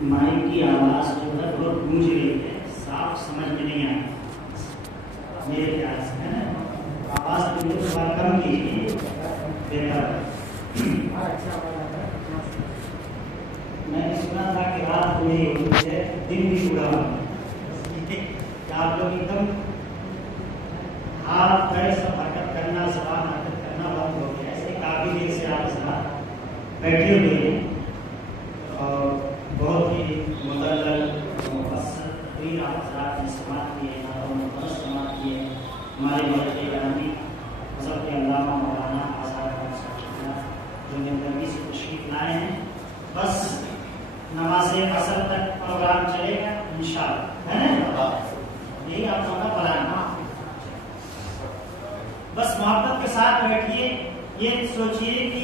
Mic کی آواز جو ہے بہت گونج رہی ہے، صاف سمجھ میں نہیں آئی میرے خیال سے، ہے نا؟ آواز تھوڑا کم کیجیے بہتر۔ میں نے سنا تھا کہ رات کو نہیں ہوتی ہے، دن بھی پورا ہوتا ہے، آپ لوگ ایک دم ہاتھ پیر سب حرکت کرنا، زبان حرکت کرنا بند ہو گیا، ایسے کافی دیر سے آپ بیٹھے ہوئے ہیں اور بہت ہی مدلل مفصل تقریر آپ حضرات نے سماعت کی ہے، سماعت کی ہے۔ ہمارے مرد گرامی حضرت علامہ مولانا آزاد احمد صاحب جو نندگی سے تشریف لائے ہیں، بس نماز عصر تک پروگرام چلے گا انشاءاللہ، ہے نا؟ یہی آپ لوگوں کا پلان ہے۔ بس محبت کے ساتھ بیٹھیے، یہ سوچیے کہ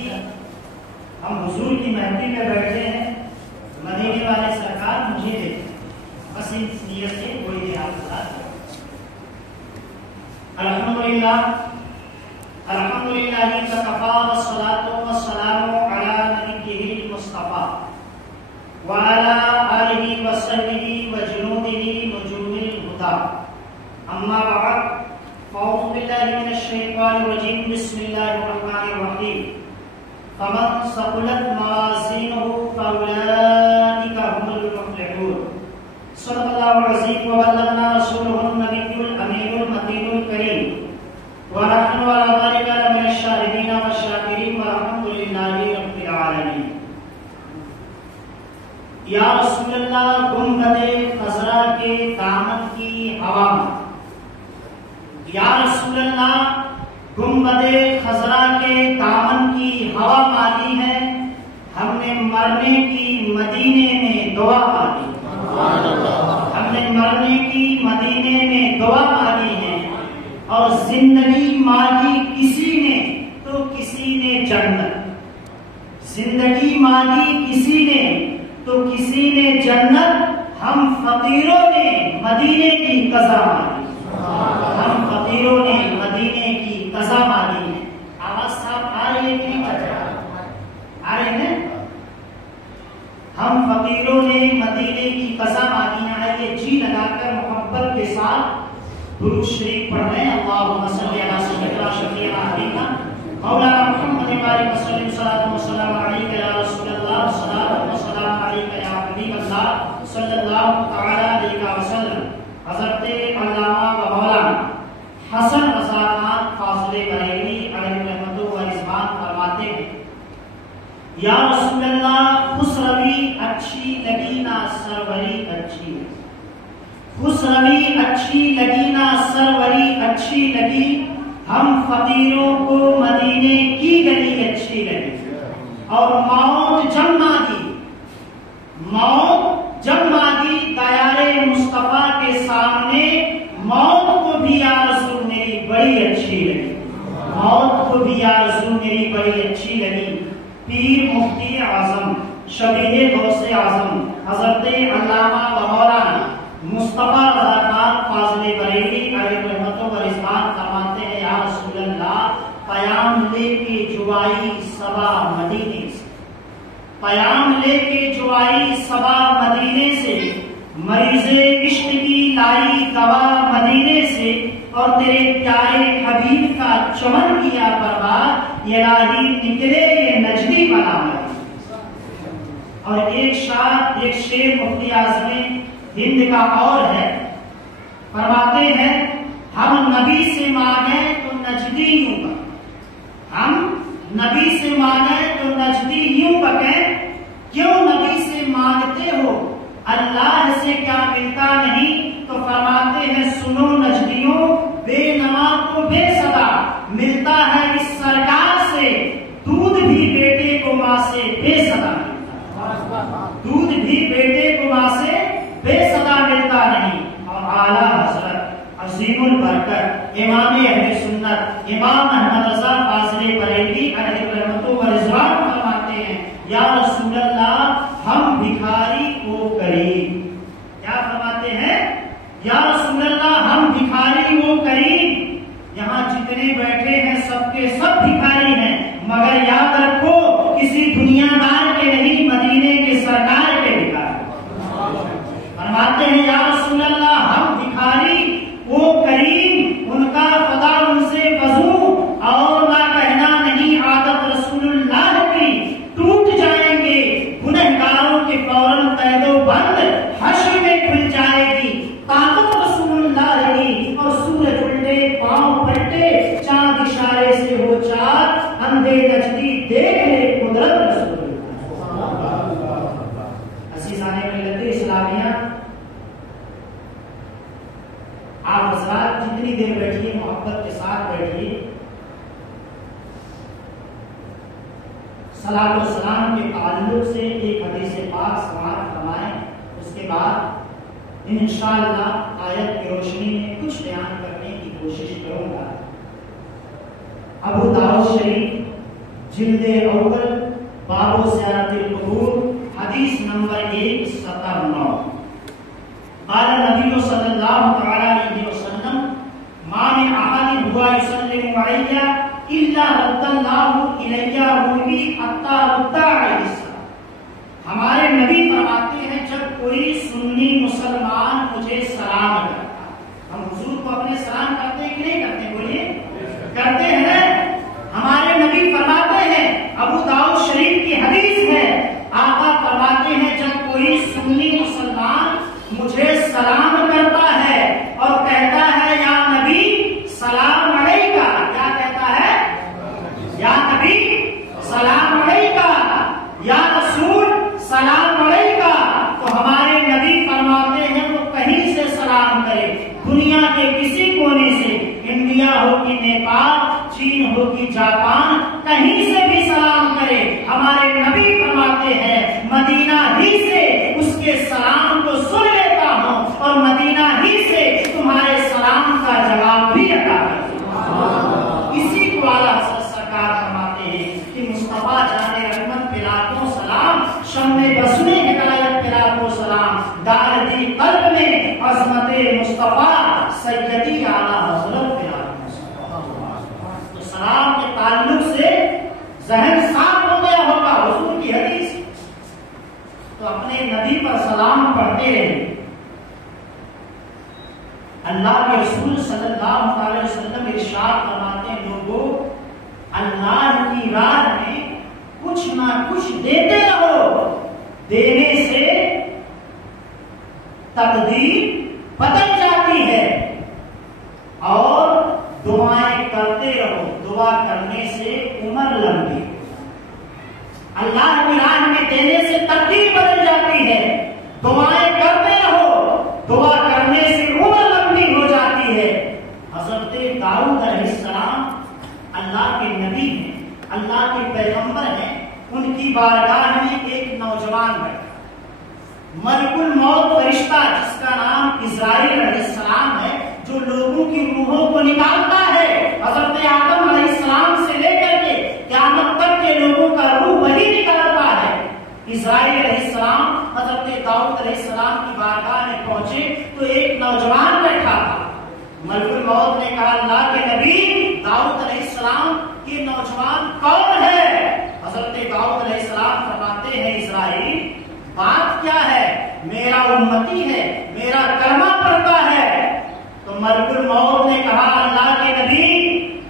ہم حضور کی محفل میں بیٹھے ہیں، مدینے والے سرکار مجھے دیکھیں، بس اس نیت سے کوئی بھی آپ ساتھ۔ الحمدللہ کفا والصلاۃ والسلام علی نبیہ المصطفیٰ وعلی آلہ وصحبہ وجنودہ نجوم الہدی، اما بعد فاعوذ باللہ من الشیطان الرجیم، بسم اللہ الرحمن الرحیم۔ فمن ثقلت موازینہ فاولئک هم المفلحون۔ صدق اللہ العظیم وبلغنا رسولہ النبی الامین المتین الکریم، ونحن علی ذلک لمن الشاہدین والشاکرین، والحمد للہ رب العالمین۔ یا رسول اللہ، گنبد خضرا کے دامن کی ہوا میں، یا رسول اللہ گنبد خضرا کے دامن کی ہوا مانگی ہے، ہم نے مرنے کی مدینے میں دعا مانگی، ہم نے مرنے کی مدینے میں دعا مانگی ہے، اور زندگی مانگی کسی نے تو کسی نے جنت، زندگی مانگی کسی نے تو کسی نے جنت، ہم فقیروں نے مدینے کی قضا مانگی، ہم فقیروں نے مدینے کی قضا مانگی ہے۔ آواز صاحب آ رہی ہے کہ نہیں آ رہے ہیں؟ ہم فقیروں نے مدینے کی قضا مانگی ہے۔ آئیے جی لگا کر محبت کے ساتھ درود شریف پڑھیں۔ اللہم صلی علی سیدنا شفیعنا حبیبنا مولانا محمد وآلہ وسلم، صلاۃ و سلام علیک یا رسول اللہ، صلاۃ و سلام علیک یا حبیب اللہ، صلی اللہ تعالی علیہ وسلم۔ حضرت علامہ و مولانا حسن رضا خان فاضل بریلوی علیہ رحمت و رضوان فرماتے ہیں، یا رسول اللہ خسروی اچھی لگی نہ سروری اچھی لگی، خسروی اچھی لگی نہ سروری اچھی لگی، ہم فقیروں کو مدینے کی گلی اچھی لگی، اور موت جب مانگی دیار مصطفیٰ کے سامنے، موت کو بھی یا رسول میری بڑی اچھی لگی، موت کو بھی یا رسول میری بڑی اچھی لگی۔ پیر مفتی اعظم شبیہ غوث اعظم حضرت علامہ و مولانا مصطفیٰ رضا خان فاضل بریلوی علیہ رحمت و رضوان فرماتے ہیں، یا رسول اللہ پیام لے کے جو آئی صبا مدینے سے، پیام لے کے جو آئی صبا مدینے سے، مریض عشق کی لائی دوا مدینے سے، اور تیرے پیارے حبیب کا چمن کیا پرواز، الہی نکلے یہ نجدی بنا مدینے۔ اور ایک شعر مفتی اعظم ہند کا اور ہے، فرماتے ہیں ہم نبی سے مانگے تو نجدی یوں بکیں، ہم نبی سے مانگے تو نجدی یوں بکیں، کیوں نبی سے مانگتے ہو اللہ سے کیا ملتا نہیں؟ تو فرماتے ہیں سنو نجدیوں، بے نوا کو بے صدا ملتا ہے اس سرکار سے، دودھ بھی بیٹے کو ماں سے بے صدا ملتا ہے، دودھ بھی بیٹے کو ماں سے بے صدا ملتا نہیں۔ اور اعلیٰ حضرت عظیم برکت امام اہل سنت امام احمد رضا فاضل بریلوی علیہ رحمت و رضوان فرماتے ہیں یا رسول اللہ ہم بھکاری کو کریم. کیا فرماتے ہیں؟ یا رسول اللہ ہم بھکاری کو کریم. یہاں جتنے بیٹھے ہیں سب کے سب بھکاری ہیں، مگر یاد رکھو کسی دنیا دار کے نہیں، مدینے کے سرکار کے بھکاری. فرماتے ہیں یا رسول اللہ ہم بھکاری وہ کریم، ان کا خدا ان سے وضو اور نہ کہنا نہیں عادت رسول اللہ کی ٹوٹ جائیں گے، گنہگاروں کے فوراً قید و بند حشر میں کھل جائے گی، طاقت رسول اللہ کی اور سورج الٹے پاؤں پلٹے چاند اشارے سے ہو چار، اندھے نچلی دیکھ لے قدرت رسول اللہ. عزیزان ملت اسلامیہ، آپ حضرات جتنی دیر بیٹھیے محبت کے ساتھ بیٹھیے. صلاۃ و سلام کے تعلق سے ایک حدیث پاک سماعت فرمائیں، اس کے بعد انشاءاللہ آیت کی روشنی میں کچھ بیان کرنے کی کوشش کروں گا. ابو داؤد شریف جلد اول باب زیارت القبور حدیث نمبر 179. قال النبی صلی اللہ تعالی علیہ وسلم ما من احد هو يسلم علي الا رد الله الي روحي حتى رد عليه السلام. ہمارے نبی فرماتے ہیں جب کوئی سنی مسلمان مجھے سلام کرتا، ہم حضور کو اپنے سلام کرتے ہیں کہ نہیں کرتے؟ بولیے کرتے ہیں. ہمارے نبی فرماتے ہیں، ابو داؤد شریف کی حدیث ہے، آقا فرماتے ہیں جب کوئی سنی مسلمان مجھے سلام کرتا ہے اور کہتا ہے یا نبی سلام علیکہ، کیا کہتا ہے؟ یا نبی سلام علیکہ، یا رسول سلام علیکہ، تو ہمارے نبی فرماتے ہیں وہ کہیں سے سلام کرے، دنیا کے کسی کونے سے، انڈیا ہو کہ نیپال، چین ہو کہ جاپان، کہیں سے بھی سلام کرے، ہمارے نبی فرماتے ہیں مدینہ ہی سے اس کے سلام کو سن لیتا ہوں اور مدینہ ہی سے تمہارے سلام کا جواب بھی عطا کرتا ہوں. اسی کو اعلیٰ سرکار فرماتے ہیں کہ مصطفیٰ جان رحمت پلاکوں سلام، شم بسنے ہدایت پلاکوں سلام، ڈال دی قلب میں عظمت مصطفیٰ سیدی اعلیٰ حضرت پلاکوں سلام. تو سلام کے تعلق سے ذہن صاف ہو گیا ہوگا حضور کی حدیث، تو اپنے نبی پر سلام پڑھتے رہے. اللہ کے رسول صلی اللہ علیہ وسلم ارشاد فرماتے ہیں لوگوں اللہ کی راہ میں کچھ نہ کچھ دیتے رہو، دینے سے تقدیر بدل جاتی ہے، اور دعائیں کرتے رہو، دعا کرنے سے عمر لمبی. اللہ کی راہ میں دینے سے تقدیر بدل جاتی ہے، دعائیں کرتے رہو، دعا کرنے سے عمر لمبی ہو جاتی ہے. حضرت داؤد علیہ السلام اللہ کے نبی ہیں، اللہ کے پیغمبر ہیں. ان کی بارگاہ میں ایک نوجوان بیٹھا، ملک الموت فرشتہ جس کا نام اسرائیل علیہ السلام ہے، جو لوگوں کی روحوں کو نکالتا ہے. حضرت آدم علیہ السلام سے لے کر کے قیامت تک کے لوگوں کا روح وہی نکالتا ہے. اسرائیل علیہ السلام حضرت داؤد علیہ السلام کی بارگاہ میں پہنچے تو ایک نوجوان بیٹھا تھا. ملک الموت نے کہا اللہ کے نبی داؤد علیہ السلام یہ نوجوان کون ہے؟ حضرت داؤد علیہ السلام فرماتے ہیں اسرائیل بات کیا ہے؟ میرا امتی ہے، میرا کلمہ پڑھتا ہے. تو ملک الموت نے کہا اللہ کے نبی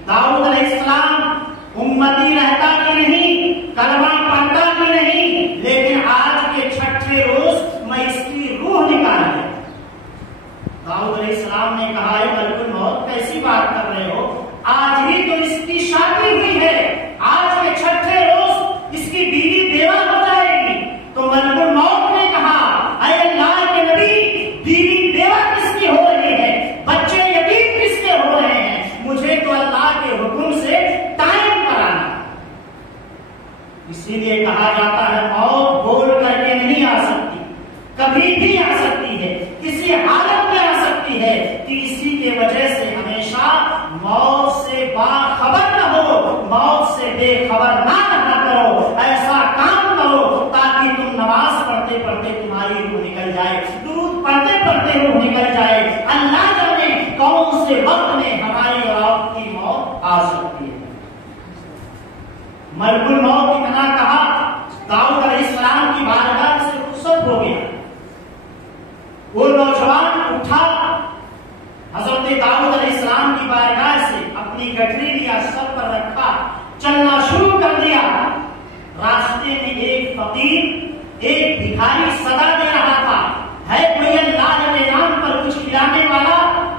داؤد علیہ السلام امتی رہتا کہ نہیں، کلمہ پڑھتا کہ نہیں، لیکن آج کے چھٹے روز میں اس کی روح نکال لیا. داؤد علیہ السلام نے کہا اے ملک الموت کیسی بات کر رہے ہو؟ آج ہی تو اس کی شادی ہوئی ہے، آج کے چھٹے روز اس کی بیوی بیوہ ہو جائے گی. تو ملک الموت نے کہا اے اللہ کے نبی بیوی بیوہ کس کی ہو رہی ہے، بچے یتیم کس کے ہو رہے ہیں؟ مجھے تو اللہ کے حکم سے ٹائم کرانا. اسی لیے کہا جاتا ہے موت بول کر کے نہیں آ سکتی، کبھی بھی آ سکتی ہے، کسی حالت میں آ سکتی ہے کہ اسی کی وجہ سے ہمیشہ روح نکل جائے، درود پڑھتے پڑھتے روح نکل جائے، اللہ جانے کون سے وقت میں ہماری اور آپ کی موت آ سکتی ہے۔ ملک الموت اتنا کہا، داؤد علیہ السلام کی بارگاہ سے رخصت ہو گیا، وہ نوجوان اٹھا، حضرت داؤد علیہ السلام کی بارگاہ سے اپنی گٹری لیا، سر پر رکھا، چلنا شروع کر دیا۔ راستے میں ایک فقیر، ایک بھکاری صدا دے رہا تھا، ہے کوئی اللہ کے نام پر کچھ کھلانے والا،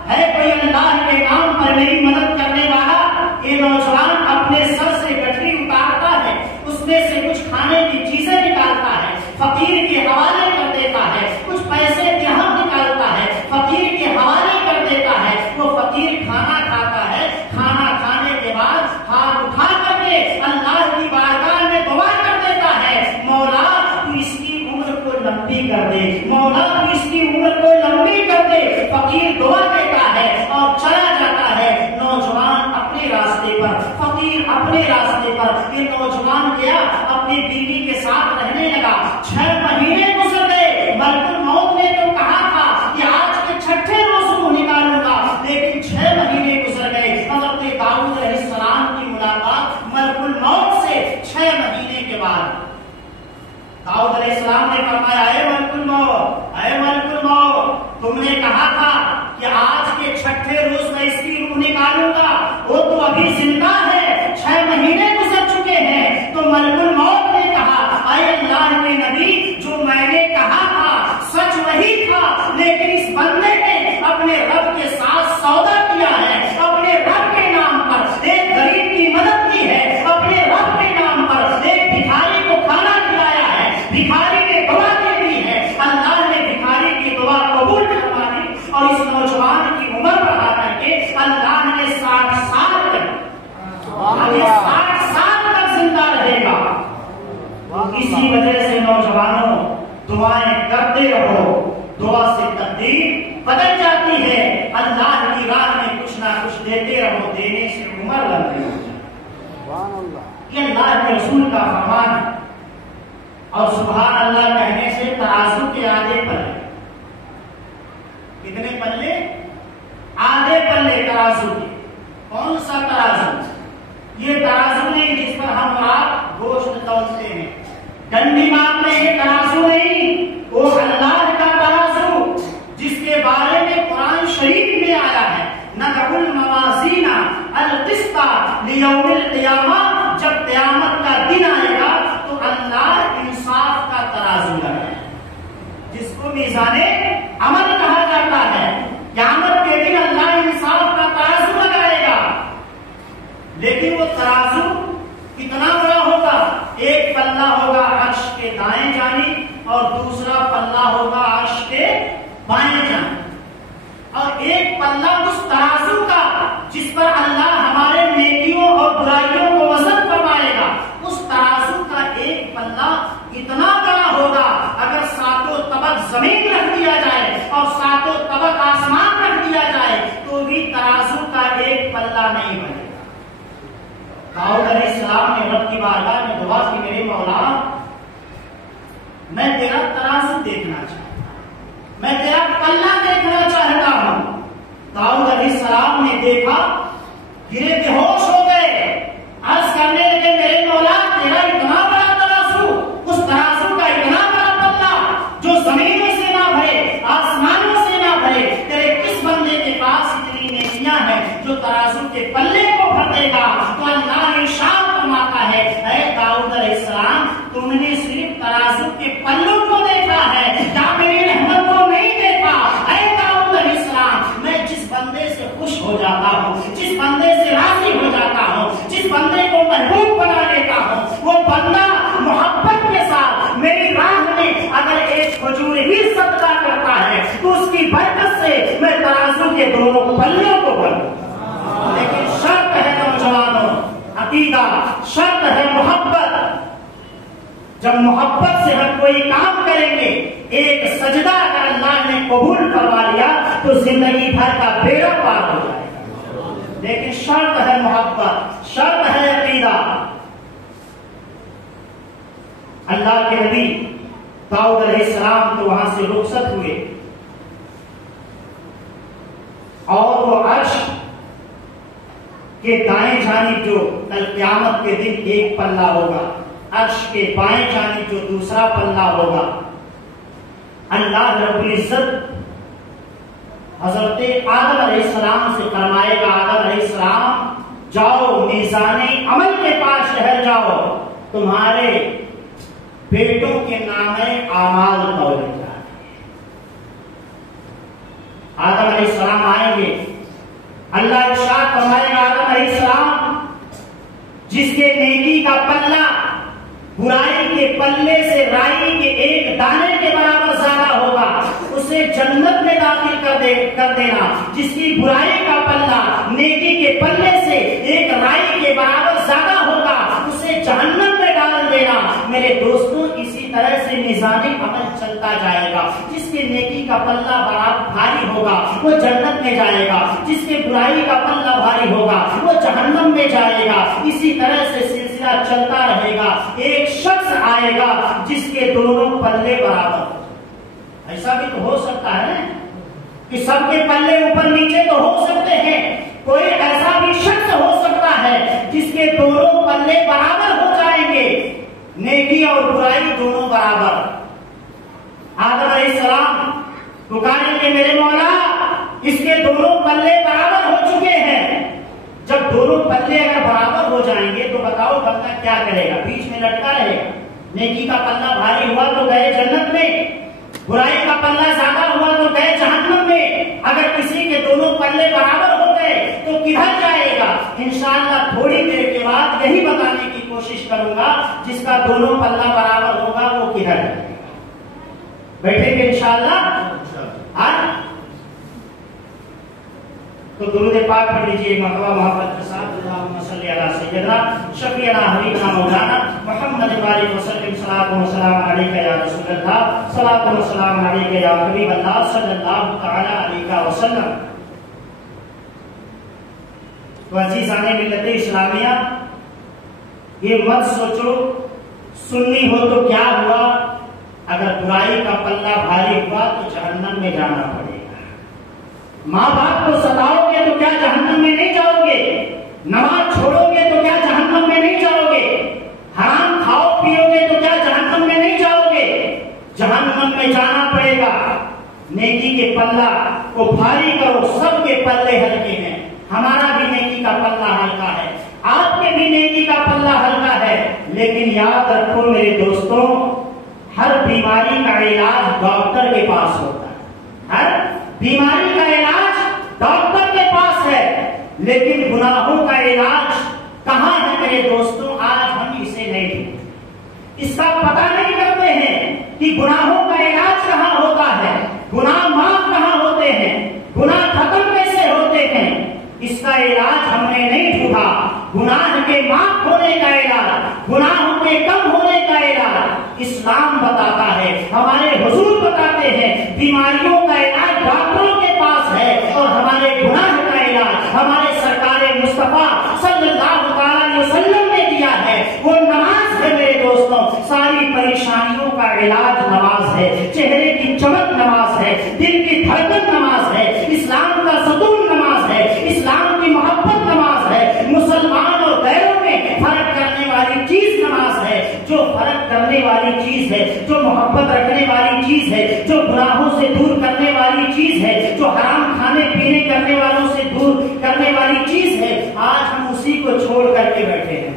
ہے کوئی اللہ کے نام پر میری مدد کرنے والا؟ یہ نوجوان اپنے سر سے گٹری اتارتا ہے، اس میں سے کچھ کھانے کی چیزیں نکالتا ہے، فقیر کے حوالے کر دیتا ہے، کچھ پیسے درہم نکالتا ہے، فقیر کے حوالے کر دیتا ہے۔ وہ فقیر کھانا کھاتا ہے، کھانا کھانے کے بعد ہاتھ اٹھا کر کے اللہ کی بارگاہ میں دعا کر دیتا ہے، مولا تو اس کی عمر کو لمبی کر دے، مولا تو اس کی عمر کو لمبی کر دے۔ فقیر دعا دیتا ہے اور چلا جاتا ہے، نوجوان اپنے راستے پر، فقیر اپنے راستے پر۔ یہ نوجوان گیا، اپنی بیوی کے ساتھ رہنے لگا، 6 مہینے گزر گئے۔ ملک الموت نے تو کہا تھا کہ آج کے 6ٹھے روز کو نکالوں گا، لیکن 6 مہینے گزر گئے۔ حضرت داؤد علیہ السلام کی ملاقات ملک الموت سے 6 مہینے کے بعد۔ داؤد علیہ السلام نے فرمایا، اے ملک الموت، اے ملک الموت، تم نے کہا تھا کہ آج کے 6ٹھے روز میں اس کی روح نکالوں گا، وہ تو ابھی زندہ ہے، 6 مہینے گزر چکے ہیں۔ تو ملک الموت نے کہا، اے اللہ کے نبی، جو میں نے کہا تھا سچ وہی تھا، لیکن اس بندے نے اپنے رب کے ساتھ سودا کیا ہے، اپنے رب کے نام پر ایک غریب کی مدد کی ہے، اپنے رب کے نام پر ایک بھکاری کو کھانا کھلایا ہے، بھکاری نے دعا دے دی ہے، اللہ نے بھکاری کی دعا قبول کروا دی، اور اس نوجوان کی عمر بڑھا کر کے اللہ نے 60 سال تک 60 سال تک زندہ رہے گا۔ اسی وجہ سے نوجوانوں دعائیں کرتے رہو، دعا سے تقدیر بدل جاتی ہے، اللہ کی راہ میں کچھ نہ کچھ دیتے رہو، دینے سے عمر لمبی ہو جائے۔ یہ اللہ کے رسول کا فرمان ہے، اور سبحان اللہ کہنے سے ترازو کے آدھے پلے، کتنے پلے؟ آدھے پلے ترازو کے۔ کون سا ترازو؟ یہ ترازو نہیں جس پر ہم آپ گوشت تولتے ہیں، ڈنڈی مارتے ہیں، ترازو نہیں، وہ اللہ کا ترازو جس کے بارے میں قرآن شریف میں آیا ہے، نَضَعُ الْمَوَازِينَ الْقِسْطَ لِيَوْمِ الْقِيَامَةِ، جب قیامت کا دن آئے گا تو اللہ انصاف کا ترازو لگائے، جس کو میزان عمل کہا جاتا ہے۔ قیامت کے دن اللہ انصاف کا ترازو لگائے گا، لیکن وہ ترازو کتنا بڑا ہوگا؟ ایک پلہ ہوگا عرش کے دائیں جانب اور دوسرا پلہ ہوگا عرش کے بائیں جانب، اور ایک پلہ اس ترازو کا جس پر اللہ ہمارے نیکیوں اور برائیوں کو وزن فرمائے گا، اس ترازو کا ایک پلہ اتنا بڑا ہوگا، اگر 7 طبق زمین رکھ دیا جائے اور 7 طبق آسمان رکھ دیا جائے تو بھی ترازو کا ایک پلہ نہیں بنے گا۔ داؤد علیہ السلام نے رب کی بارگاہ میں دعا کی، میرے مولا میں تیرا ترازو دیکھنا چاہتا ہوں، میں تیرا پلہ دیکھنا چاہتا ہوں۔ داؤد علیہ السلام نے دیکھا، گرے بے ہوش ہو گئے، عرض کرنے لگے، میرے مولا تیرا اتنا بڑا ترازو، اس ترازو کا اتنا بڑا پلہ جو زمینوں سے نہ بھرے، آسمانوں سے نہ بھرے، تیرے کس بندے کے پاس اتنی نیکیاں ہیں جو ترازو کے پلے کو بھر دے گا؟ تو اللہ ارشاد فرماتا ہے، اے داؤد علیہ السلام، تم نے صرف ترازو کے پلوں کو دیکھا ہے، یا میری رحمت کو نہیں دیکھا۔ اے داؤد علیہ السلام، میں جس بندے سے خوش ہو جاتا ہوں، جس بندے سے راضی ہو جاتا ہوں، جس بندے کو محبوب بنا لیتا ہوں، وہ بندہ محبت کے ساتھ میری راہ میں اگر ایک کھجور ہی صدقہ کرتا ہے تو اس کی برکت سے میں ترازو کے دونوں پلوں کو بھروں۔ لیکن شرط ہے نوجوانوں، عقیدہ، شرط ہے محبت۔ جب محبت سے ہم کوئی کام کریں گے، ایک سجدہ اگر اللہ نے قبول کروا لیا تو زندگی بھر کا بیڑا پار ہو جائے گا، لیکن شرط ہے محبت، شرط ہے عقیدہ۔ اللہ کے نبی داؤد علیہ السلام تو وہاں سے رخصت ہوئے اور وہ عرش کے دائیں جانب جو کل قیامت کے دن ایک پلہ ہوگا، عرش کے بائیں جانب جو دوسرا پلہ ہوگا، اللہ رب العزت حضرت آدم علیہ السلام سے فرمائے گا آدم علیہ السلام جاؤ میزان عمل کے پاس ٹھہر جاؤ، تمہارے بیٹوں کے نامے اعمال تولے جائیں۔ آدم علیہ السلام آئیں گے، اللہ ارشاد فرمائے گا آدم علیہ السلام جس کے نیکی کا پلہ برائی کے پلے سے رائی کے ایک دانے کے برابر زیادہ ہوگا اسے جنت میں داخل کر دینا، جس کی برائی کا پلہ نیکی کے پلے سے ایک رائی کے برابر زیادہ ہوگا اسے جہنم میں ڈال دینا۔ میرے دوستوں اسی طرح سے میزان عمل چلتا جائے گا، جس کے نیکی کا پلہ بھاری ہوگا وہ جنت میں جائے گا، جس کے برائی کا پلہ بھاری ہوگا وہ جہنم میں جائے گا۔ اسی طرح سے سلسلہ چلتا رہے گا۔ ایک شخص آئے گا جس کے دونوں پلے برابر ہو، ایسا بھی تو ہو سکتا ہے کہ سب کے پلے اوپر نیچے تو ہو سکتے ہیں، کوئی ایسا بھی شخص ہو سکتا ہے جس کے دونوں پلے برابر ہو جائیں گے، نیکی اور برائی دونوں برابر۔ آدم علیہ السلام پکاریں گے میرے مولا اس کے دونوں پلے برابر ہو چکے ہیں۔ جب دونوں پلے اگر برابر ہو جائیں گے تو بتاؤ بندہ کیا کرے گا؟ بیچ میں لٹکا رہے گا۔ نیکی کا پلہ بھاری ہوا تو گئے جنت میں، برائی کا پلہ زیادہ ہوا تو گئے جہنم میں۔ اگر کسی کے دونوں پلے برابر ہو گئے تو کدھر جائے گا؟ انشاءاللہ تھوڑی دیر کے بعد یہی بتانے کی کوشش کروں گا جس کا دونوں پلہ برابر ہوگا وہ کدھر جائے گا۔ بیٹھیں گے انشاءاللہ؟ تو درود پاک پڑھ لیجیے مرحبا محبت کے ساتھ، اللہم صلی علی سیدنا شفیعنا حبیبنا مولانا محمد وآلہ وسلم، صلاۃ و سلام علیک یا رسول اللہ، صلاۃ و سلام علیک یا حبیب اللہ صلی اللہ تعالی علیہ وسلم۔ تو عزیزان ملت اسلامیہ یہ مت سوچو سنی ہو تو کیا ہوا، اگر برائی کا پلہ بھاری ہوا تو جہنم میں جانا پڑے گا۔ ماں باپ کو ستاؤ گے تو کیا جہنم میں نہیں جاؤ گے؟ نماز چھوڑو گے تو کیا جہنم میں نہیں جاؤ گے؟ حرام کھاؤ پیو گے تو کیا جہنم میں نہیں جاؤ گے؟ جہنم میں جانا پڑے گا۔ نیکی کے پلہ کو بھاری کرو، سب کے پلے ہلکے ہیں، ہمارا بھی نیکی کا پلہ ہلکا ہے، آپ کے بھی نیکی کا پلہ ہلکا ہے، لیکن یاد رکھو میرے دوستوں ہر بیماری کا علاج ڈاکٹر کے پاس ہوتا ہے، ہر بیماری کا علاج ڈاکٹر کے پاس ہے، لیکن گناہوں کا علاج کہاں ہے میرے دوستوں؟ آج ہم اسے نہیں ڈھونڈتے، اس کا پتہ نہیں کرتے ہیں کہ گناہوں کا علاج کہاں ہوتا ہے، گناہ معاف کہاں ہوتے ہیں، گناہ ختم کیسے ہوتے ہیں، اس کا علاج ہم نے نہیں ڈھونڈا۔ گناہ کے معاف ہونے کا علاج، گناہوں کے کم ہونے کا علاج اسلام بتاتا ہے، ہمارے حضور بتاتے ہیں۔ بیماریوں کا علاج ڈاکٹروں کے پاس ہے اور ہمارے گناہ کا علاج ہمارے سرکار مصطفیٰ صلی اللہ علیہ وسلم نے دیا ہے، وہ نماز ہے میرے دوستوں۔ ساری پریشانیوں کا علاج نماز ہے، چہرے کی چمک نماز ہے، دل کی دھڑکن نماز ہے، اسلام کا ستون نماز ہے، اسلام کی محبت نماز ہے۔ مسلمان اور غیروں میں فرق کرنے والی چیز نماز ہے، جو فرق کرنے والی چیز ہے، جو محبت رکھنے والی چیز ہے، جو گناہوں سے دور کرنے والی چیز ہے، جو حرام کھانے پینے کرنے والوں سے دور کرنے والی چیز ہے، آج ہم اسی کو چھوڑ کر کے بیٹھے ہیں،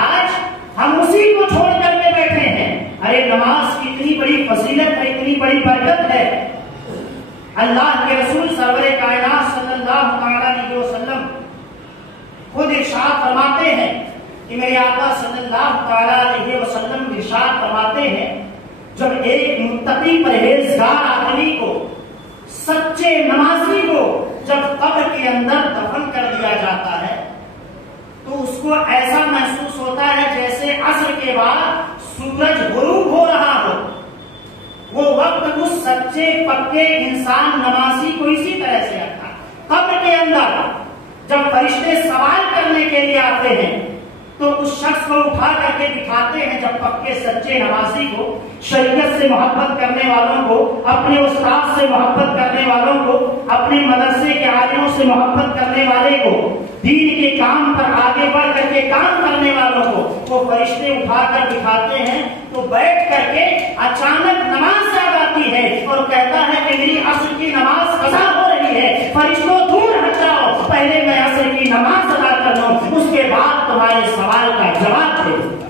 آج ہم اسی کو چھوڑ کر کے بیٹھے ہیں۔ ارے نماز کی اتنی بڑی فضیلت ہے، اتنی بڑی برکت ہے، اللہ کے رسول سرور کائنات صلی اللہ علیہ وسلم خود ارشاد فرماتے ہیں کہ میرے آقا صلی اللہ علیہ وسلم ارشاد فرماتے ہیں جب ایک متقی پرہیزگار آدمی کو، سچے نمازی کو جب قبر کے اندر دفن کر دیا جاتا ہے تو اس کو ایسا محسوس ہوتا ہے جیسے عصر کے بعد سورج غروب ہو رہا ہو۔ وہ وقت اس سچے پکے انسان نمازی کو اسی طرح سے رکھا۔ قبر کے اندر جب فرشتے سوال کرنے کے لیے آتے ہیں تو اس شخص کو اٹھا کر کے دکھاتے ہیں جب پکے سچے نمازی کو، شریعت سے محبت کرنے والوں کو، اپنے استاد سے محبت کرنے والوں کو، اپنے مدرسے کے عالموں سے محبت کرنے والے کو، دین کے کام پر آگے بڑھ کر کے کام کرنے والوں کو وہ فرشتے اٹھا کر دکھاتے ہیں تو بیٹھ کر کے اچانک نماز یاد آتی ہے اور کہتا ہے کہ میری عصر کی نماز قضا ہو رہی ہے، فرشتوں دور ہٹ جاؤ، پہلے میں عصر کی نماز ادا کر لوں، اس کے بعد تمہارے سوال کا جواب دے دوں گا۔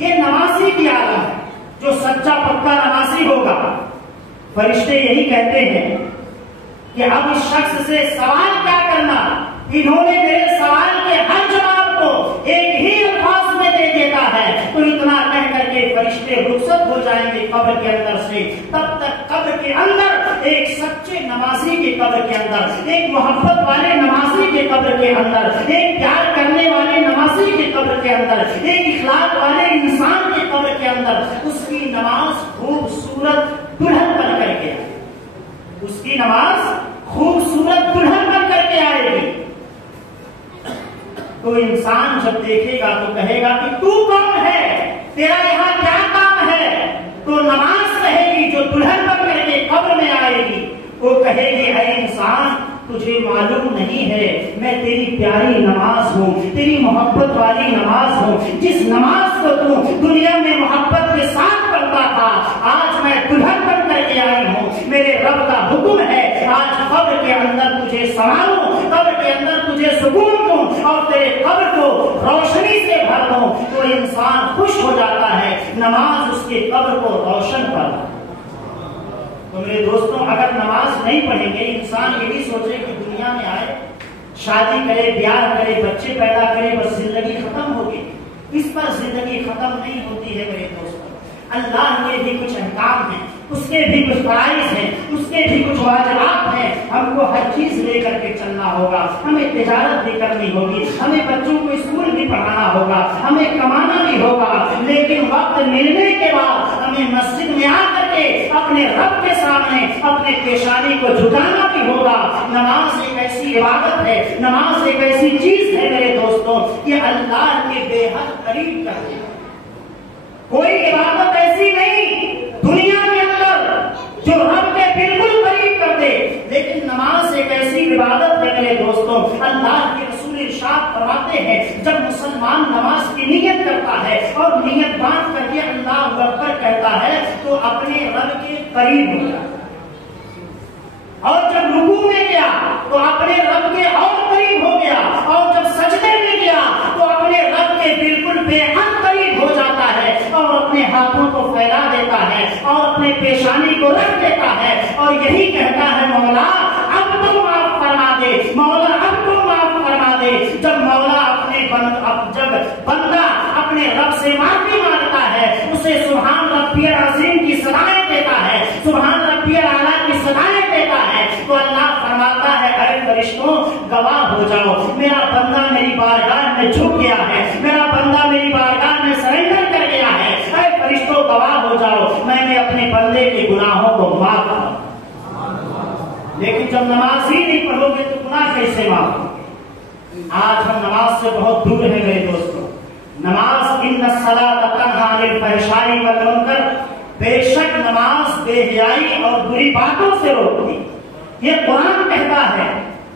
یہ نمازی کی عالم ہے، جو سچا پکا نمازی ہوگا۔ فرشتے یہی کہتے ہیں کہ اب اس شخص سے سوال کیا کرنا، انہوں نے میرے سوال کے ہر جواب کو ایک ہی الفاظ میں دے دیتا ہے، تو اتنا کہہ کر کے فرشتے رخصت ہو جائیں گے قبر کے اندر سے۔ تب تک قبر کے اندر ایک سچے نمازی کے قبر کے اندر، ایک محبت والے نمازی کے قبر کے اندر، ایک پیار کرنے والے نمازی کے قبر کے اندر، ایک اخلاق والے انسان کے قبر کے اندر اس کی نماز خوبصورت دلہن بن کر کے، اس کی نماز خوبصورت دلہن بن کر کے آئے گی۔ تو انسان جب دیکھے گا تو کہے گا کہ تو کون ہے، تیرا یہاں کیا کام ہے؟ تو نماز کہے گی جو دلہن بن کر کے قبر میں آئے گی، وہ کہے گی اے انسان تجھے معلوم نہیں ہے میں تیری پیاری نماز ہوں، تیری محبت والی نماز ہوں، جس نماز کو تو دنیا میں محبت کے ساتھ پڑھتا تھا آج میں دلہن بن کر کے آئی ہوں، میرے رب کا حکم ہے آج قبر کے اندر تجھے سنبھالوں، قبر کے اندر تجھے سکون دوں اور تیرے قبر کو روشنی سے بھر دوں۔ تو انسان خوش ہو جاتا ہے، نماز اس کے قبر کو روشن کر دے۔ تو میرے دوستوں اگر نماز نہیں پڑھیں گے، انسان یہی سوچے کہ دنیا میں آئے، شادی کرے، بیاہ کرے، بچے پیدا کرے، بس زندگی ختم ہوگی۔ اس پر زندگی ختم نہیں ہوتی ہے میرے دوستوں۔ اللہ کے بھی کچھ احکام ہیں، اس کے بھی کچھ فرائض ہیں، اس کے بھی کچھ واجبات ہیں، ہم کو ہر چیز لے کر کے چلنا ہوگا، ہمیں تجارت بھی کرنی ہوگی، ہمیں بچوں کو اسکول بھی پڑھانا ہوگا، ہمیں کمانا بھی ہوگا، لیکن وقت ملنے کے بعد ہمیں مسجد میں آ کر کے اپنے رب کے سامنے اپنے پیشانی کو جھکانا بھی ہوگا۔ نماز ایک ایسی عبادت ہے، نماز ایک ایسی چیز ہے میرے دوستوں کہ اللہ کے بے حد قریب کرتے ہیں۔ کوئی عبادت ایسی نہیں دنیا کے اندر جو رب کے بالکل قریب کر دے، لیکن نماز ایک ایسی عبادت ہے میرے دوستوں، اللہ کے رسول ارشاد فرماتے ہیں جب مسلمان نماز کی نیت کرتا ہے اور نیت باندھ کر کے اللہ اکبر کہتا ہے تو اپنے رب کے قریب ہو جاتا ہے، اور جب رکوع میں گیا تو اپنے رب کے اور قریب ہو گیا، اور جب سجدے میں گیا تو اپنے رب کے بالکل بے حد قریب ہو جاتا ہے، اور اپنے ہاتھوں کو پھیلا دیتا ہے اور اپنے پیشانی کو رکھ دیتا ہے اور یہی کہتا ہے مولا اب تو معاف فرما دے، مولا اب تو معاف فرما دے۔ جب مولا جب بندہ اپنے رب سے معافی مانگتا ہے، اسے سبحان ربی العظیم کی صدائیں دیتا ہے، سبحان ربی الاعلیٰ کی صدائیں دیتا ہے، تو اللہ فرماتا ہے اے فرشتوں گواہ ہو جاؤ، میرا بندہ میری بارگاہ میں جھک گیا ہے، میرا بندہ میری بارگاہ میں سرنڈر کر گیا ہے، اے فرشتوں گواہ ہو جاؤ میں نے اپنے بندے کے گناہوں کو معاف کیا۔ لیکن جب نماز ہی نہیں پڑھو گے تو گناہ کیسے معاف ہو؟ آج ہم نماز سے بہت دور ہیں میرے دوستوں۔ نماز ان الصلاۃ تنہی عن الفحشاء والمنکر، بے شک نماز بے حیائی اور بری باتوں سے روکتی۔ یہ قرآن کہتا ہے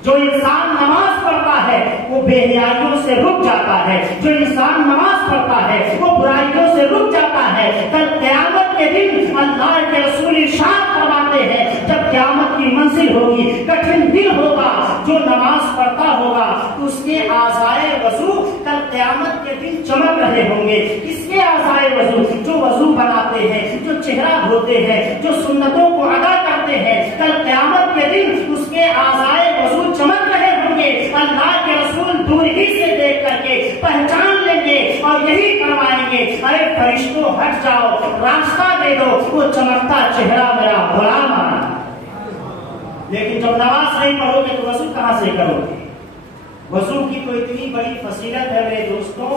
جو انسان نماز پڑھتا ہے وہ بے حیائیوں سے رک جاتا ہے، جو انسان نماز پڑھتا ہے وہ برائیوں سے رک جاتا ہے۔ کل قیامت کے دن اللہ کے رسول ارشاد فرماتے ہیں جب قیامت کی منزل ہوگی، کٹھن دن ہوگا، جو نماز پڑھتا ہوگا اس کے اعضائے وضو کل قیامت کے دن چمک رہے ہوں گے۔ اس کے اعضائے وضو جو وضو بناتے ہیں، جو چہرہ دھوتے ہیں، جو سنتوں کو ادا کرتے ہیں، کل قیامت کے دن اس کے اعضائے وضو چمک رہے ہوں گے۔ اللہ کے رسول دور ہی سے دیکھ کر کے پہچان لیں گے اور یہی فرمائیں گے اے فرشتوں ہٹ جاؤ، راستہ دے دو، وہ چمکتا چہرہ میرا غلام آنا۔ لیکن جب نماز نہیں پڑھو گے تو وضو کہاں سے کرو گے؟ وضو کی تو اتنی بڑی فضیلت ہے میرے دوستوں،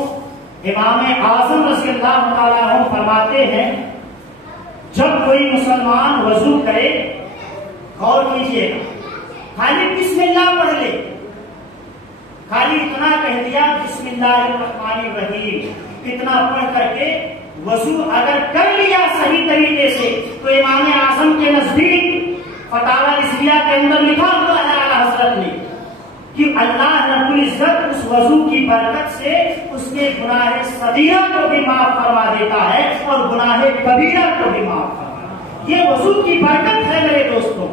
امام اعظم رضی اللہ تعالیٰ عنہ فرماتے ہیں جب کوئی مسلمان وضو کرے، غور کیجئے گا، خالی بسم اللہ پڑھ لے، خالی اتنا کہہ دیا بسم اللہ الرحمن الرحیم، اتنا پڑھ کر کے وضو اگر کر لیا صحیح طریقے سے تو امام اعظم کے نزدیک فتاوی رضویہ کے اندر لکھا ہوا ہے اعلیٰ حضرت نے کہ اللہ رب العزت اس وضو کی برکت سے اس کے گناہ صغیرہ کو بھی معاف فرما دیتا ہے اور گناہ کبیرہ کو بھی معاف فرما دیتا ہے۔ یہ وضو کی برکت ہے میرے دوستوں۔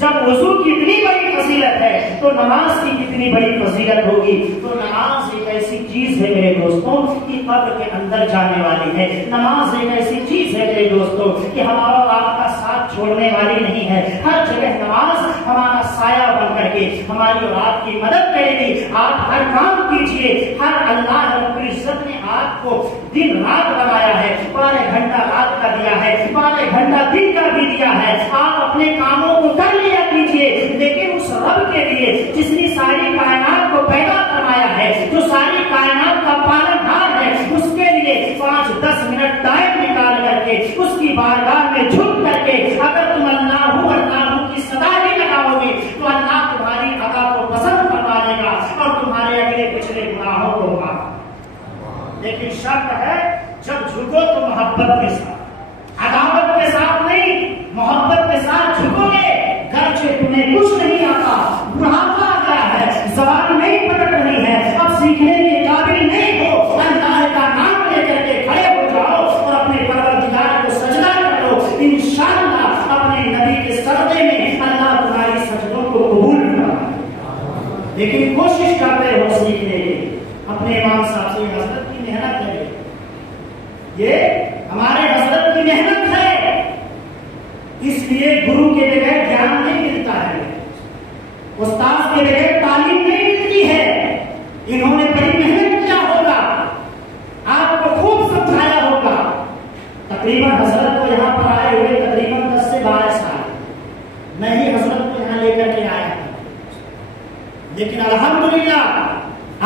جب وضو کی اتنی بڑی فضیلت ہے تو نماز کی کتنی بڑی فضیلت ہوگی۔ تو نماز ایک ایسی چیز ہے میرے دوستوں کہ قبر کے اندر جانے والی ہے۔ نماز ایک ایسی چیز ہے میرے دوستوں کہ ہمارا اور آپ کا ساتھ چھوڑنے والی نہیں ہے۔ ہر جگہ نماز ہمارا سایہ بن کر کے ہماری اور آپ کی مدد کرے گی۔ آپ ہر کام کیجئے، ہر اللہ رب العزت نے آپ کو دن رات بنایا ہے، 12 گھنٹہ رات کا دیا ہے، 12 گھنٹہ دن کا بھی دیا ہے۔ آپ اپنے کاموں کو کر لیا کیجئے، لیکن اس رب کے لیے جس نے ساری کائنات کو پیدا فرمایا ہے، جو ساری کائنات کا پالنہار ہے، اس کے لیے 5-10 منٹ ٹائم نکال کر کے اس کی بارگاہ میں جھک کر کے اگر تم اللہ کی صدا بھی لگاؤ گے تو اللہ تمہاری ادا کو پسند فرما لے گا اور تمہارے اگلے پچھلے گناہوں کو معاف۔ لیکن شرط ہے جب جھکو تو محبت کے ساتھ، عداوت کے ساتھ نہیں، محبت کے ساتھ جھکو گے۔ گرچہ تمہیں کچھ نہیں آتا، بڑھاپا آ گیا ہے، زبان نہیں پکڑ رہی ہے، اب سیکھنے کے قابل نہیں ہو، اللہ کا نام لے کر کے کھڑے ہو جاؤ اور اپنے پروردگار کو سجدہ کر دو۔ انشاءاللہ اپنے نبی کے سجدے میں اللہ تمہاری سجدوں کو قبول کرے۔ لیکن کوشش کرتے ہو سیکھنے کی، اپنے امام صاحب سے حضرت کی محنت ہے، یہ ہمارے حضرت کی محنت ہے، اس لیے گرو کے بغیر گیان نہیں ملتا ہے، استاد کے بغیر تعلیم نہیں ملتی ہے۔ انہوں نے بڑی محنت کیا ہوگا، آپ کو خوب سمجھایا ہوگا۔ تقریباً حضرت کو یہاں پر آئے ہوئے تقریباً 10 سے 12 سال میں ہی حضرت کو یہاں لے کر کے آیا تھا، لیکن الحمدللہ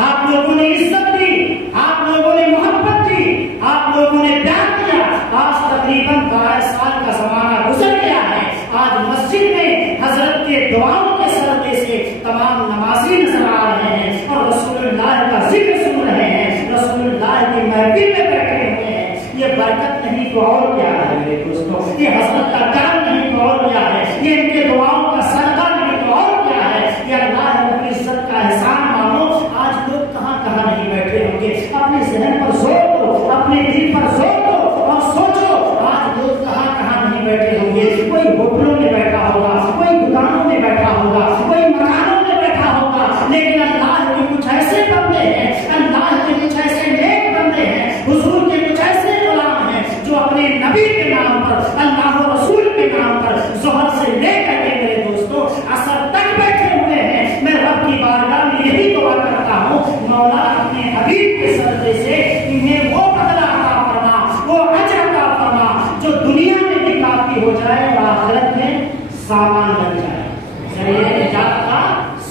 آپ لوگوں نے عزت دی، آپ لوگوں نے محبت دی، آپ لوگوں نے پیار دیا۔ آج تقریباً 12 سال کا زمانہ گزر گیا ہے، آج مسجد میں حضرت کے دعاؤں کے صدقے سے تمام نمازی نظر آ رہے ہیں اور رسول اللہ کا ذکر سن رہے ہیں، رسول اللہ کی محفل میں بیٹھے ہوئے ہیں۔ یہ برکت نہیں تو اور کیا ہے میرے دوستوں، یہ حضرت کا کرم نہیں تو اور کیا ہے، یہ ان کے دعاؤں کا صدقہ نہیں تو اور کیا ہے، یہ اللہ رب العزت کا احسان مانو۔ آج لوگ کہاں کہاں نہیں بیٹھے ہوں گے، اپنے ذہن پر زور دو، اپنے دل پر زور دو اور سوچو آج لوگ کہاں کہاں نہیں بیٹھے ہوں گے۔ کوئی ہوٹلوں میں بیٹھا ہوگا، کوئی دکانوں میں بیٹھا ہوگا، کوئی مکانوں میں بیٹھا ہوگا، لیکن اللہ کے کچھ ایسے بندے ہیں، اللہ کے کچھ ایسے نیک بندے ہیں، حضور کے کچھ ایسے غلام ہیں جو اپنے نبی کے نام پر، اللہ و رسول کے نام پر ظہر سے لے کر کے میرے دوستوں عصر تک بیٹھے ہوئے ہیں۔ میں رب کی بارگاہ میں یہی دعا کرتا ہوں، مولا اپنے حبیب کے صدقے سے انہیں وہ بدلہ عطا فرما، وہ اجر عطا فرما جو دنیا میں بھی کافی ہو جائے اور آخرت میں سامان بن جائے، ذریعہ نجات کا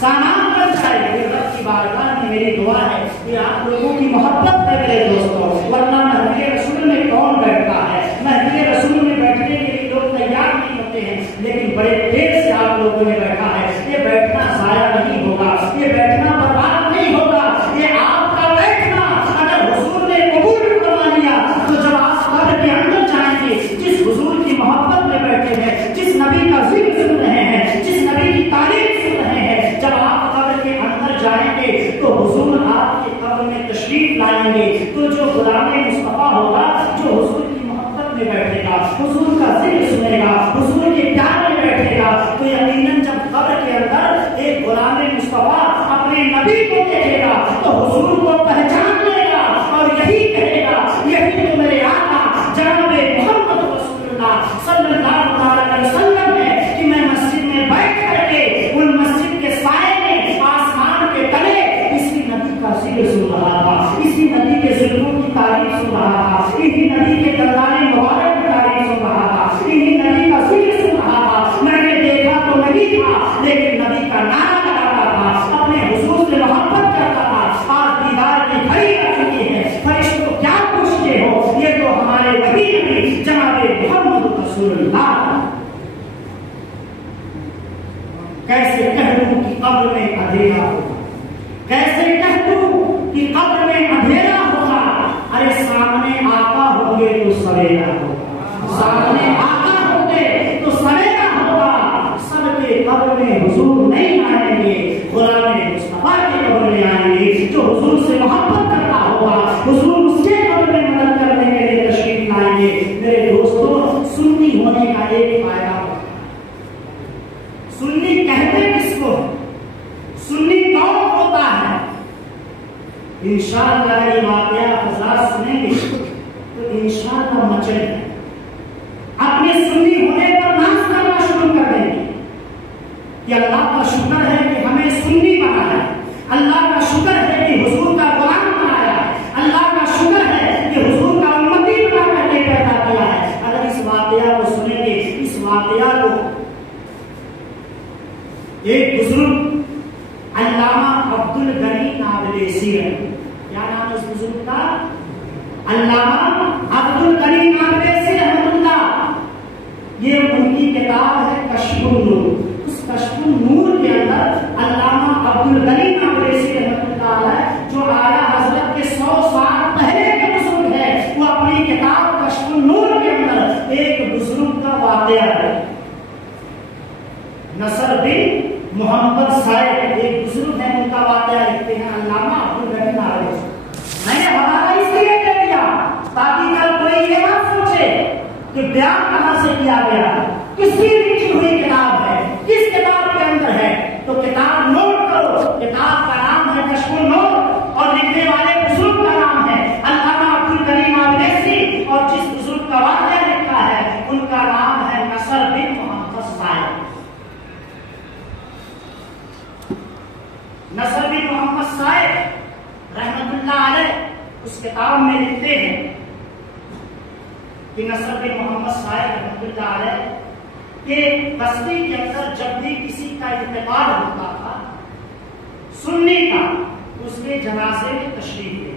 سامان بن جائے۔ رب کی بارگاہ میں میری دعا ہے کہ آپ لوگوں کی محبت ہے میرے دوستوں، ورنہ مہدی رسول میں کون بیٹھتا ہے؟ مہدی رسول میں بیٹھنے کے لیے لوگ تیار نہیں ہوتے ہیں، لیکن بڑے دیر سے آپ لوگوں نے بیٹھا ہے۔ یہ بیٹھنا ضائع نہیں ہوگا، یہ بیٹھنا برباد نہیں ہوگا، یہ آپ کا بیٹھنا اگر حضور نے قبول فرما لیا تو جب آپ قبر کے اندر جائیں گے، جس حضور کی محبت میں بیٹھے ہیں، جس نبی کا ذکر سن رہے ہیں، جس نبی کی تعریف سن رہے ہیں، جب آپ قبر کے اندر جائیں گے تو حضور آپ کے قبر میں تشریف لائیں گے، تو جو غلام مصطفیٰ ہوگا، جو حضور کی محبت میں بیٹھے گا، حضور کا ذکر سنے گا، حضور کے پیار میں بیٹھے گا، تو یقیناً جب قبر کے اندر ایک غلام مصطفیٰ اپنے نبی کو دیکھے گا تو حضور کو پہچان لے گا اور یہی کہے گا، یہی تو میرے آقا جناب محمد رسول اللہ صلی اللہ علیہ وسلم ہے کہ میں مسجد میں بیٹھ کر کے ان مسجد کے سائے میں آسمان کے تلے اسی نبی کا ذکر سن رہا تھا، اسی نبی کے ذکروں کی تعریف سن رہا تھا، اسی نبی کے دندان مبارک کی تعریف سن رہا تھا، اسی نبی کا ذکر سن رہا تھا۔ میں نے دیکھا تو نہیں تھا، لیکن نبی کا نام لگاتا تھا، اپنے حضور سے محبت کرتا تھا۔ آج دیدار کی گھڑی آ چکی ہے، فرشتوں کیا پوچھتے ہو، یہ تو ہمارے وہی نبی جناب محمد رسول اللہ۔ کیسے کہہ دوں کہ قبر میں اندھیرا ہوگا، کیسے کہہ دوں کہ قبر میں اندھیرا ہوگا، ارے سامنے آقا ہوں گے تو سویرا ہوگا، سامنے آقا ہوں گے تو سویرا ہوگا، سب کے قبر میں حضور نہیں آئیں گے، غلام مصطفیٰ کے قبر میں آئیں گے، جو حضور سے محبت کرتا ہوگا حضور اس کے قبر میں مدد کرنے کے لیے تشریف لائیں گے۔ میرے دوستوں، سنی ہونے کا ایک فائدہ ہوتا ہے، سنی کہتے کس کو؟ سنی کون ہوتا ہے؟ انشاءاللہ یہ واقعہ حضرات سنیں گے تو انشاءاللہ مچیں گے، اپنے سنی ہونے پر ناز کرنا شروع کر دیں گے کہ اللہ کا شکر ہے کہ ہمیں سنی بنایا، اللہ کا شکر ہے کہ حضور کا غلام بنایا، اللہ کا شکر ہے کہ حضور کا امتی بنا کر کے پیدا کیا ہے۔ اگر اس واقعہ کو سنیں گے، اس واقعہ کو ایک بزرگ علامہ عبدالغنی نابلسی ہے، کیا نام ہے اس بزرگ کا؟ علامہ عبدالغنی نابلسی رحمۃ اللہ، یہ ان کی کتاب ہے کشف النور۔ اس کشف النور کے اندر علامہ عبدالغنی نابلسی رحمۃ اللہ علیہ، جو اعلیٰ حضرت کے 100 سال پہلے کے بزرگ ہے، وہ اپنی کتاب کشف النور کے اندر ایک بزرگ کا واقعہ ہے، نصر بن محمد صاحب ایک بزرگ ہیں، ان کا واقعہ لکھتے ہیں علامہ عبدالغنی نابلسی۔ میں نے حوالہ اس لیے دے دیا تاکہ کل کوئی یہ نہ سوچے کہ بیان کہاں سے کیا گیا، کس کی لکھی ہوئی کتاب ہے، کس کتاب کے اندر ہے، تو کتاب نوٹ کرو، کتاب کا نام ہے کشف النور اور لکھنے والے بزرگ کا نام ہے علامہ عبدالغنی نابلسی، اور جس بزرگ کا واقعہ لکھا ہے ان کا نام ہے نصر بن محمد صاحب۔ نصر بن محمد صاحب رحمت اللہ علیہ اس کتاب میں لکھتے ہیں کہ نصر بن محمد صاحب رحمت اللہ علیہ کہ بستی کے اندر جب بھی کسی کا انتقال ہوتا تھا سنی کا، اس کے جنازے میں تشریف لے۔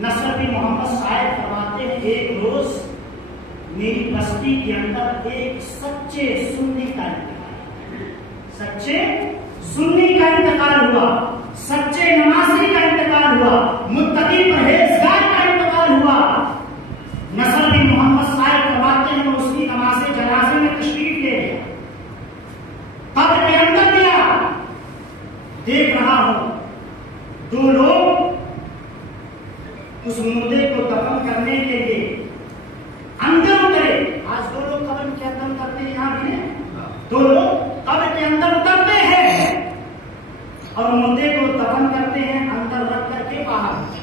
نصر بن محمد صاحب فرماتے ہیں ایک روز میری بستی کے اندر ایک سچے سنی کا انتقال، سچے سنی کا انتقال ہوا، سچے نمازی کا انتقال ہوا، متقی پرہیزگار کا انتقال ہوا۔ نصر بن محمد صاحب فرماتے ہیں اس کی نماز جنازے میں تشریف لے گیا، قبر کے اندر گیا، دیکھ رہا ہوں دو لوگ اس مردے کو دفن کرنے کے لیے اندر اترے۔ آج دو لوگ قبر کے اندر اترتے ہیں، یہاں بھی دو لوگ قبر کے اندر اترتے ہیں اور مردے کو دفن کرتے ہیں، اندر رکھ کر کے باہر۔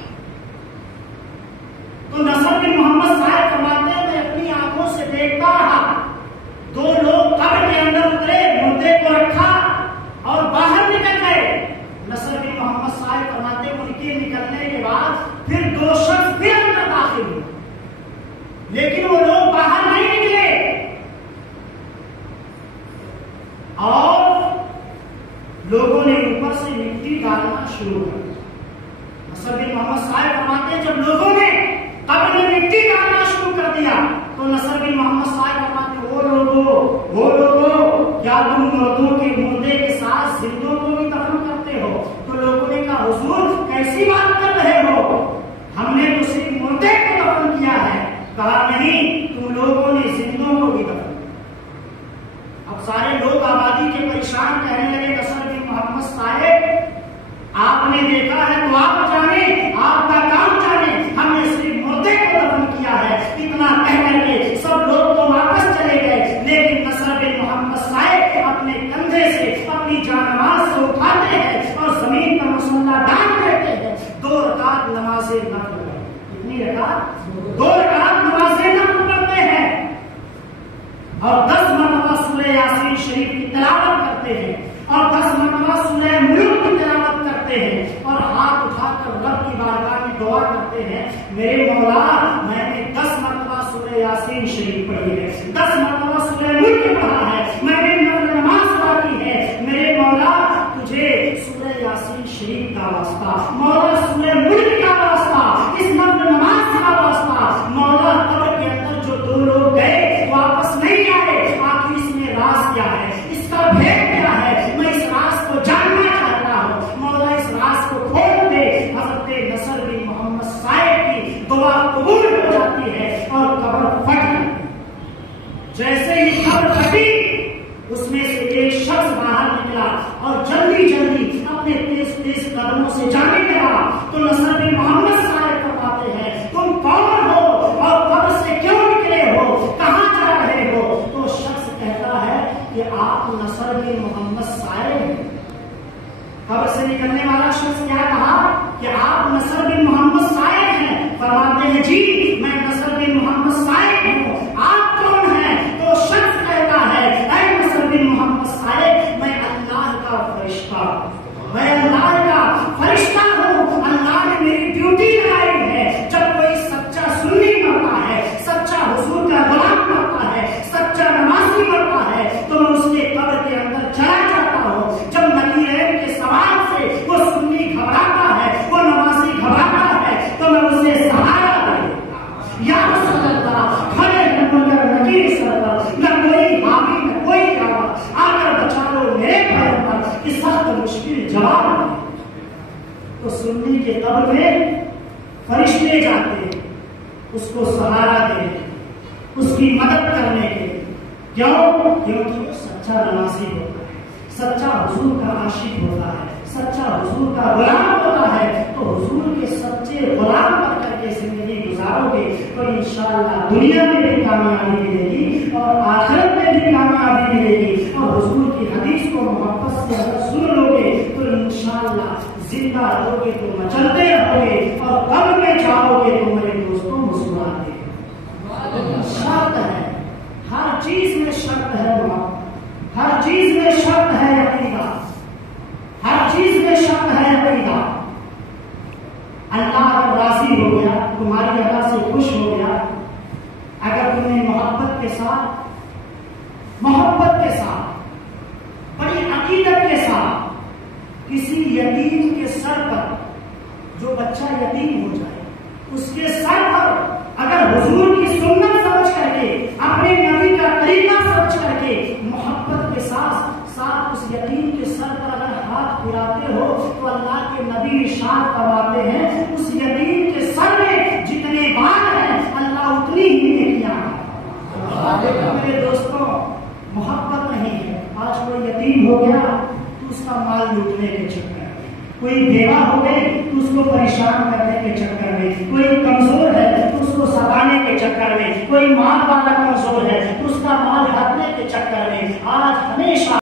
تو نصر بن محمد صاحب فرماتے ہیں میں اپنی آنکھوں سے دیکھتا رہا، دو لوگ قبر کے اندر اترے، مردے کو رکھا اور باہر نکل گئے۔ نصر بن محمد صاحب فرماتے ہیں ان کے نکلنے کے بعد پھر دو شخص بھی اندر داخل ہوئے، لیکن وہ لوگ باہر نہیں نکلے اور لوگوں نے اوپر سے مٹی ڈالنا شروع کر دیا۔ نصر بن محمد صاحب فرماتے ہیں جب لوگوں نے قبر میں مٹی ڈالنا شروع کر دیا تو نصر بن محمد صاحب فرماتے ہیں وہ لوگوں کیا تم مردوں کے مردے کے ساتھ زندوں کو بھی دفن کرتے ہو؟ تو لوگوں نے کہا حضور کیسی بات کر رہے ہو، ہم نے تو صرف مردے کو دفن کیا ہے۔ کہا نہیں، تم لوگوں نے زندوں کو بھی دفن کیا۔ اب سارے لوگ آبادی کے پریشان کہنے لگے نصر بن محمد صاحب آپ نے دیکھا ہے تو آپ جانے، آپ کا کام جانے، ہم نے صرف مردے کو دفن کیا ہے۔ اتنا کہہ کر کے سب لوگ تو واپس چلے گئے، لیکن نصر بن محمد صاحب اپنے کندھے سے اپنی جانماز سے اٹھاتے ہیں اور زمین پر مسلح ڈال دیتے ہیں۔ 2 رکعت نماز نفل، کتنی رکعت؟ 2 رکعت نماز نفل پڑھتے ہیں اور 10 مرتبہ سورہ یاسین شریف کی تلاوت کرتے ہیں اور 10 مرتبہ سورہ ملک کی تلاوت کرتے ہیں اور ہاتھ اٹھا کر رب کی بارگاہ میں دعا کرتے ہیں میرے مولا میں نے 10 مرتبہ سورہ یاسین شریف پڑھی ہے، 10 مرتبہ سورہ ملک پڑھا ہے، میں نے نماز پڑھی ہے، میرے مولا تجھے سورہ یاسین شریف کا واسطہ، مولا سورہ ملک کا واسطہ، اس نماز کا واسطہ، مولا قبر کے اندر جو 2 لوگ گئے واپس نہیں آئے، آخر اس میں راز کیا ہے، اس کا بھید کیا ہے؟ ہی خبر پھٹی، اس میں سے ایک شخص باہر نکلا اور جلدی جلدی اپنے تیز تیز قدموں سے جانے لگا. تو نصر بن محمد صاحب فرماتے ہیں تم کون ہو اور قبر سے کیوں نکلے ہو، کہاں جا رہے ہو؟ تو شخص کہتا ہے کہ آپ نصر بن محمد صاحب ہیں. قبر سے نکلنے والا شخص کیا کہا کہ آپ نصر بن محمد صاحب ہیں. فرماتے ہیں جی میں نصر بن محمد صاحب ہوں. آپ کون ہیں؟ تو شخص کہتا ہے اے نصر بن محمد صاحب میں اللہ کا فرشتہ ہوں، میں اللہ کا فرشتہ ہوں. اللہ نے میری ڈیوٹی لگائی ہے، جب کوئی سچا سنی مرتا ہے، سچا حضور کا غلام مرتا ہے، سچا نمازی مرتا ہے، تو میں اس کے قبر کے اندر چلا جاتا ہوں. جب نکیرین کے سوال سے وہ سنی گھبراتا ہے، وہ نمازی گھبراتا ہے، تو میں اسے سہارا دے یا رسول اللہ کھڑے مگر نکیر سرور، نہ کوئی حامی نہ کوئی آواز، آ کر بچا لو میرے پیغمبر کی سخت مشکل جواب. تو سنی کے قبر میں فرشتے جاتے ہیں اس کو سہارا دینے، اس کی مدد کرنے کے لیے. کیوں؟ کیونکہ وہ سچا نمازی ہوتا ہے، سچا حضور کا عاشق ہوتا ہے، سچا حضور کا غلام ہوتا ہے. تو حضور کے سچے غلام بن کر کے زندگی گزارو گے تو انشاءاللہ دنیا میں بھی کامیابی ملے گی اور آخرت میں بھی کامیابی ملے گی. اور حضور کی حدیث کو محبت سے اگر سن لو گے تو انشاءاللہ زندہ رہو گے تو مچلتے رہو گے، اور قبر میں جاؤ گے تو میرے دوستوں مسکراتے گے. شرط ہے، ہر چیز میں شرط ہے محبت، ہر چیز میں شرط ہے عقیدہ، ہر چیز میں شرط ہے عقیدہ. اللہ اگر راضی ہو گیا، تمہاری ادا سے خوش ہو گیا، اگر تم نے محبت کے ساتھ بڑی عقیدت کے ساتھ کسی یتیم کے سر پر، جو بچہ یتیم ہو جائے اس کے سر پر اگر حضور کی سنت سمجھ کر کے، اپنے نبی کا طریقہ سمجھ کر کے محبت کے ساتھ اس یتیم کے سر پر اگر ہاتھ پھراتے ہو تو اللہ کے نبی ارشاد فرماتے ہیں اس یتیم کے سر میں جتنے بال ہیں اللہ اتنی ہی نیکیاں ہیں. میرے دوستوں محبت نہیں ہے. آج کوئی یتیم ہو گیا تو اس کا مال لوٹنے کے چکر میں، کوئی بیوہ ہو گئی تو اس کو پریشان کرنے کے چکر میں، کوئی کمزور ہے تو اس کو ستانے کے چکر میں، کوئی مال والا کمزور ہے تو اس کا مال ہڑپنے کے چکر میں. آج ہمیشہ